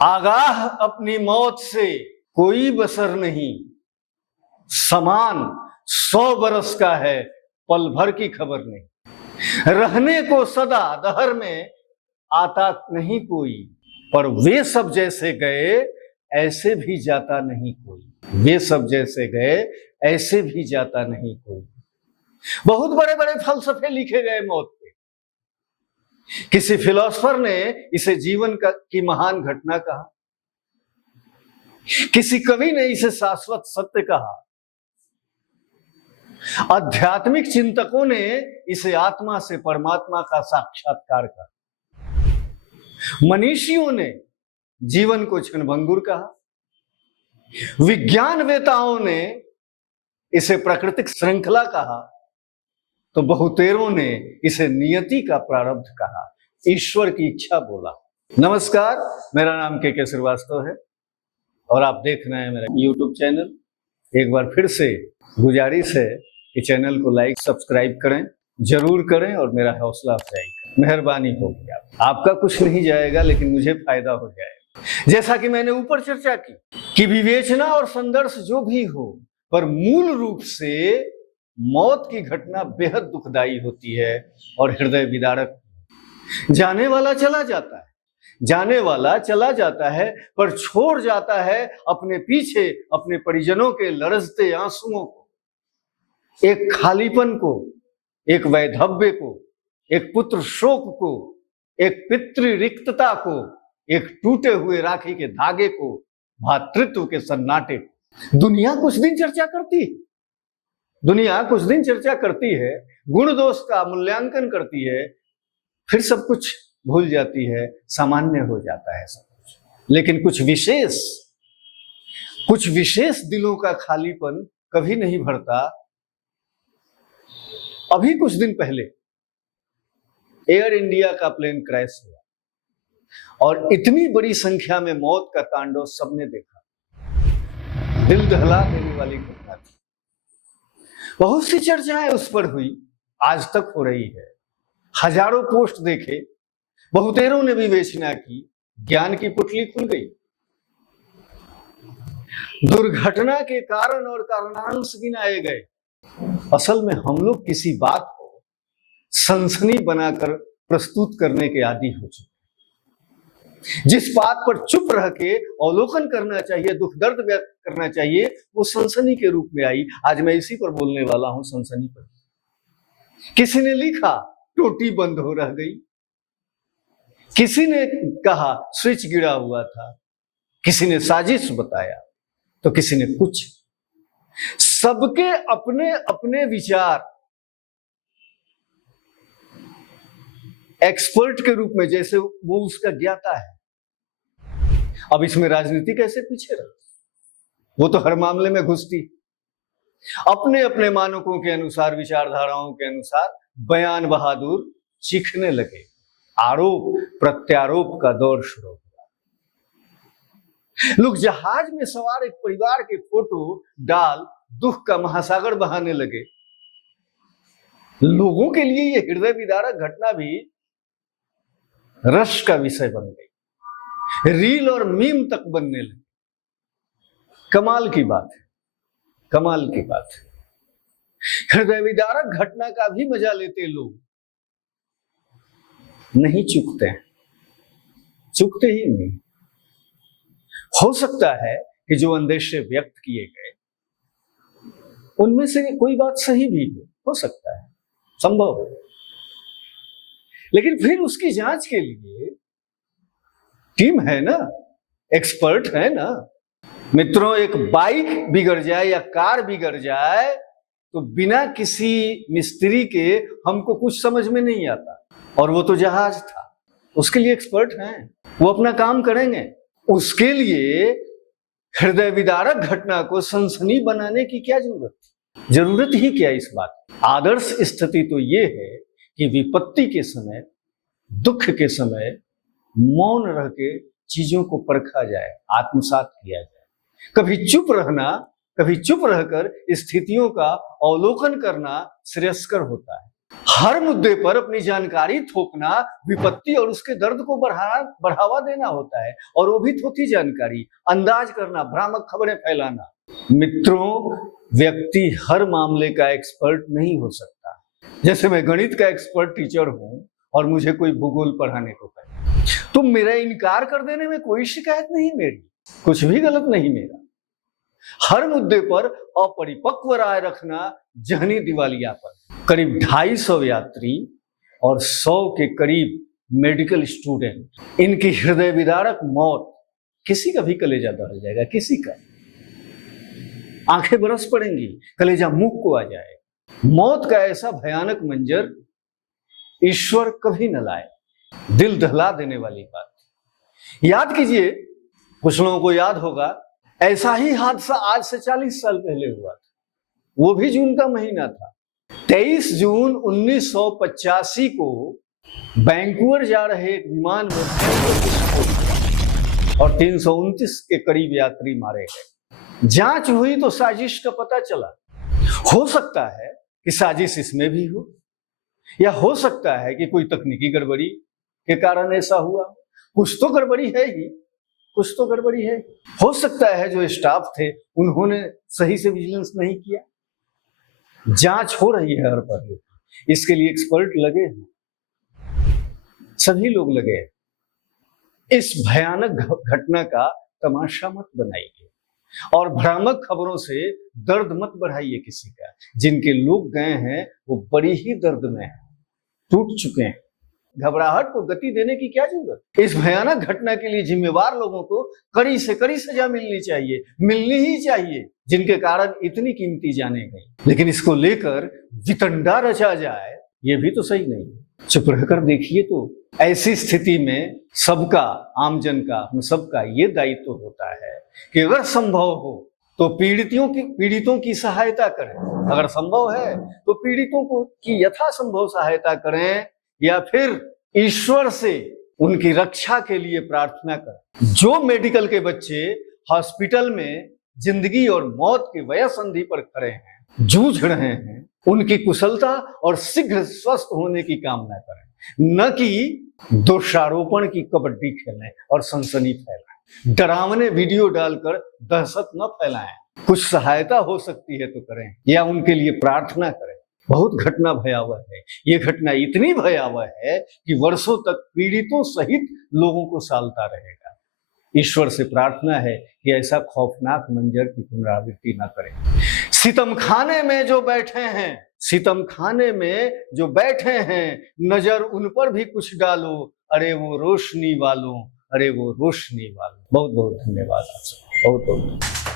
आगाह अपनी मौत से कोई बसर नहीं, समान 100 बरस का है पल भर की खबर नहीं। रहने को सदा दहर में आता नहीं कोई, पर वे सब जैसे गए ऐसे भी जाता नहीं कोई। वे सब जैसे गए ऐसे भी जाता नहीं कोई। बहुत बड़े बड़े फलसफे लिखे गए मौत पे। किसी फिलोसफर ने इसे जीवन की महान घटना कहा, किसी कवि ने इसे शाश्वत सत्य कहा, आध्यात्मिक चिंतकों ने इसे आत्मा से परमात्मा का साक्षात्कार कहा, मनीषियों ने जीवन को क्षणभंगुर कहा, विज्ञानवेताओं ने इसे प्राकृतिक श्रृंखला कहा, तो बहुतेरों ने इसे नियति का प्रारब्ध कहा, ईश्वर की इच्छा बोला। नमस्कार, मेरा नाम के श्रीवास्तव है और आप देख रहे हैं मेरा YouTube चैनल। एक बार फिर से गुजारिश है कि चैनल को लाइक सब्सक्राइब करें, जरूर करें और मेरा हौसला अफजाई करें। मेहरबानी होगी। आपका कुछ नहीं जाएगा लेकिन मुझे फायदा हो जाएगा। जैसा कि मैंने ऊपर चर्चा की कि विवेचना और संघर्ष जो भी हो, पर मूल रूप से मौत की घटना बेहद दुखदाई होती है और हृदय विदारक। जाने वाला चला जाता है, जाने वाला चला जाता है, पर छोड़ जाता है अपने पीछे अपने परिजनों के लरजते आंसुओं को, एक खालीपन को, एक वैधव्य को, एक पुत्र शोक को, एक पितृ रिक्तता को, एक टूटे हुए राखी के धागे को, भातृत्व के सन्नाटे को। दुनिया कुछ दिन चर्चा करती है, दुनिया कुछ दिन चर्चा करती है, गुण दोष का मूल्यांकन करती है, फिर सब कुछ भूल जाती है, सामान्य हो जाता है सब कुछ। लेकिन कुछ विशेष दिलों का खालीपन कभी नहीं भरता। अभी कुछ दिन पहले एयर इंडिया का प्लेन क्रैश हुआ और इतनी बड़ी संख्या में मौत का तांडव सबने देखा। दिल दहला देने वाली घटना थी। बहुत सी चर्चाएं उस पर हुई, आज तक हो रही है। हजारों पोस्ट देखे, बहुतेरों ने विवेचना की, ज्ञान की पुतली खुल गई। दुर्घटना के कारण और कारणांश गिनाए गए। असल में हम लोग किसी बात को सनसनी बनाकर प्रस्तुत करने के आदी हो चुके। जिस बात पर चुप रह के अवलोकन करना चाहिए, दुख दर्द व्यक्त करना चाहिए, वो सनसनी के रूप में आई। आज मैं इसी पर बोलने वाला हूं, सनसनी पर। किसी ने लिखा टोटी बंद हो रह गई, किसी ने कहा स्विच गिरा हुआ था, किसी ने साजिश बताया, तो किसी ने कुछ। सबके अपने अपने विचार एक्सपर्ट के रूप में, जैसे वो उसका ज्ञाता है। अब इसमें राजनीति कैसे पीछे रहे? वो तो हर मामले में घुसती, अपने अपने मानकों के अनुसार, विचारधाराओं के अनुसार बयान बहादुर चीखने लगे। आरोप प्रत्यारोप का दौर शुरू हुआ। लोग जहाज में सवार एक परिवार के फोटो डाल दुख का महासागर बहाने लगे। लोगों के लिए यह हृदय विदारक घटना भी रस का विषय बन गई, रील और मीम तक बनने लगे। कमाल की बात है, कमाल की बात है। हृदय विदारक घटना का भी मजा लेते लोग नहीं चूकते हैं, चूकते ही नहीं। हो सकता है कि जो अंदेशे व्यक्त किए गए उनमें से कोई बात सही भी हो सकता है, संभव है। लेकिन फिर उसकी जांच के लिए टीम है ना, एक्सपर्ट है ना। मित्रों, एक बाइक बिगड़ जाए या कार बिगड़ जाए तो बिना किसी मिस्त्री के हमको कुछ समझ में नहीं आता, और वो तो जहाज था। उसके लिए एक्सपर्ट हैं, वो अपना काम करेंगे। उसके लिए हृदय विदारक घटना को सनसनी बनाने की क्या जरूरत थी? जरूरत ही क्या इस बात? आदर्श स्थिति तो ये है कि विपत्ति के समय, दुख के समय मौन रह के चीजों को परखा जाए, आत्मसात किया जाए। कभी चुप रहना, कभी चुप रहकर स्थितियों का अवलोकन करना श्रेयस्कर होता है। हर मुद्दे पर अपनी जानकारी थोपना विपत्ति और उसके दर्द को बढ़ावा देना होता है, और वो भी थोथी जानकारी, अंदाज करना, भ्रामक खबरें फैलाना। मित्रों, व्यक्ति हर मामले का एक्सपर्ट नहीं हो सकता। जैसे मैं गणित का एक्सपर्ट टीचर हूं और मुझे कोई भूगोल पढ़ाने को कहे, तो मेरा इनकार कर देने में कोई शिकायत नहीं मेरी, कुछ भी गलत नहीं मेरा। हर मुद्दे पर अपरिपक्व राय रखना जहनी दिवालियापन। करीब 250 यात्री और 100 के करीब मेडिकल स्टूडेंट, इनकी हृदय विदारक मौत, किसी का भी कलेजा दहल जाएगा, किसी का आंखें बरस पड़ेंगी, कलेजा मुंह को आ जाए। मौत का ऐसा भयानक मंजर ईश्वर कभी न लाए। दिल दहला देने वाली बात। याद कीजिए, कुछ लोगों को याद होगा, ऐसा ही हादसा आज से 40 साल पहले हुआ था। वो भी जून का महीना था। 23 जून 1985 को वैंकूवर जा रहे एक विमान में और 329 के करीब यात्री मारे गए। जांच हुई तो साजिश का पता चला। हो सकता है कि साजिश इसमें भी हो, या हो सकता है कि कोई तकनीकी गड़बड़ी के कारण ऐसा हुआ। कुछ तो गड़बड़ी है ही, कुछ तो गड़बड़ी है। हो सकता है जो स्टाफ थे उन्होंने सही से विजिलेंस नहीं किया। जांच हो रही है हर पहलू, इसके लिए एक्सपर्ट लगे हैं, सभी लोग लगे हैं। इस भयानक घटना का तमाशा मत बनाइए और भ्रामक खबरों से दर्द मत बढ़ाइए किसी का। जिनके लोग गए हैं वो बड़ी ही दर्द में हैं, टूट चुके हैं। घबराहट को गति देने की क्या जरूरत। इस भयानक घटना के लिए जिम्मेवार लोगों को कड़ी से कड़ी सजा मिलनी चाहिए, मिलनी ही चाहिए, जिनके कारण इतनी कीमती जाने गई। लेकिन इसको लेकर वितंडा रचा जाए, ये भी तो सही नहीं। चुप रहकर देखिए तो ऐसी स्थिति में सबका, आमजन का, हम सबका ये दायित्व होता है कि अगर संभव हो तो पीड़ितों की सहायता करें। अगर संभव है तो पीड़ितों को की यथासंभव सहायता करें, या फिर ईश्वर से उनकी रक्षा के लिए प्रार्थना करें। जो मेडिकल के बच्चे हॉस्पिटल में जिंदगी और मौत की वयःसंधि पर खड़े हैं, जूझ रहे हैं, उनकी कुशलता और शीघ्र स्वस्थ होने की कामना करें, न कि दोषारोपण की कबड्डी खेलें और सनसनी फैलाएं। डरावने वीडियो डालकर दहशत न फैलाएं। कुछ सहायता हो सकती है तो करें, या उनके लिए प्रार्थना करें। बहुत घटना भयावह है। ये घटना इतनी भयावह है कि वर्षों तक पीड़ितों सहित लोगों को सालता रहेगा। ईश्वर से प्रार्थना है कि ऐसा खौफनाक मंजर की पुनरावृत्ति न करें। सितम खाने में जो बैठे हैं, सितम खाने में जो बैठे हैं, नजर उन पर भी कुछ डालो, अरे वो रोशनी वालों, अरे वो रोशनी वालों। बहुत बहुत धन्यवाद आपसे, बहुत बहुत।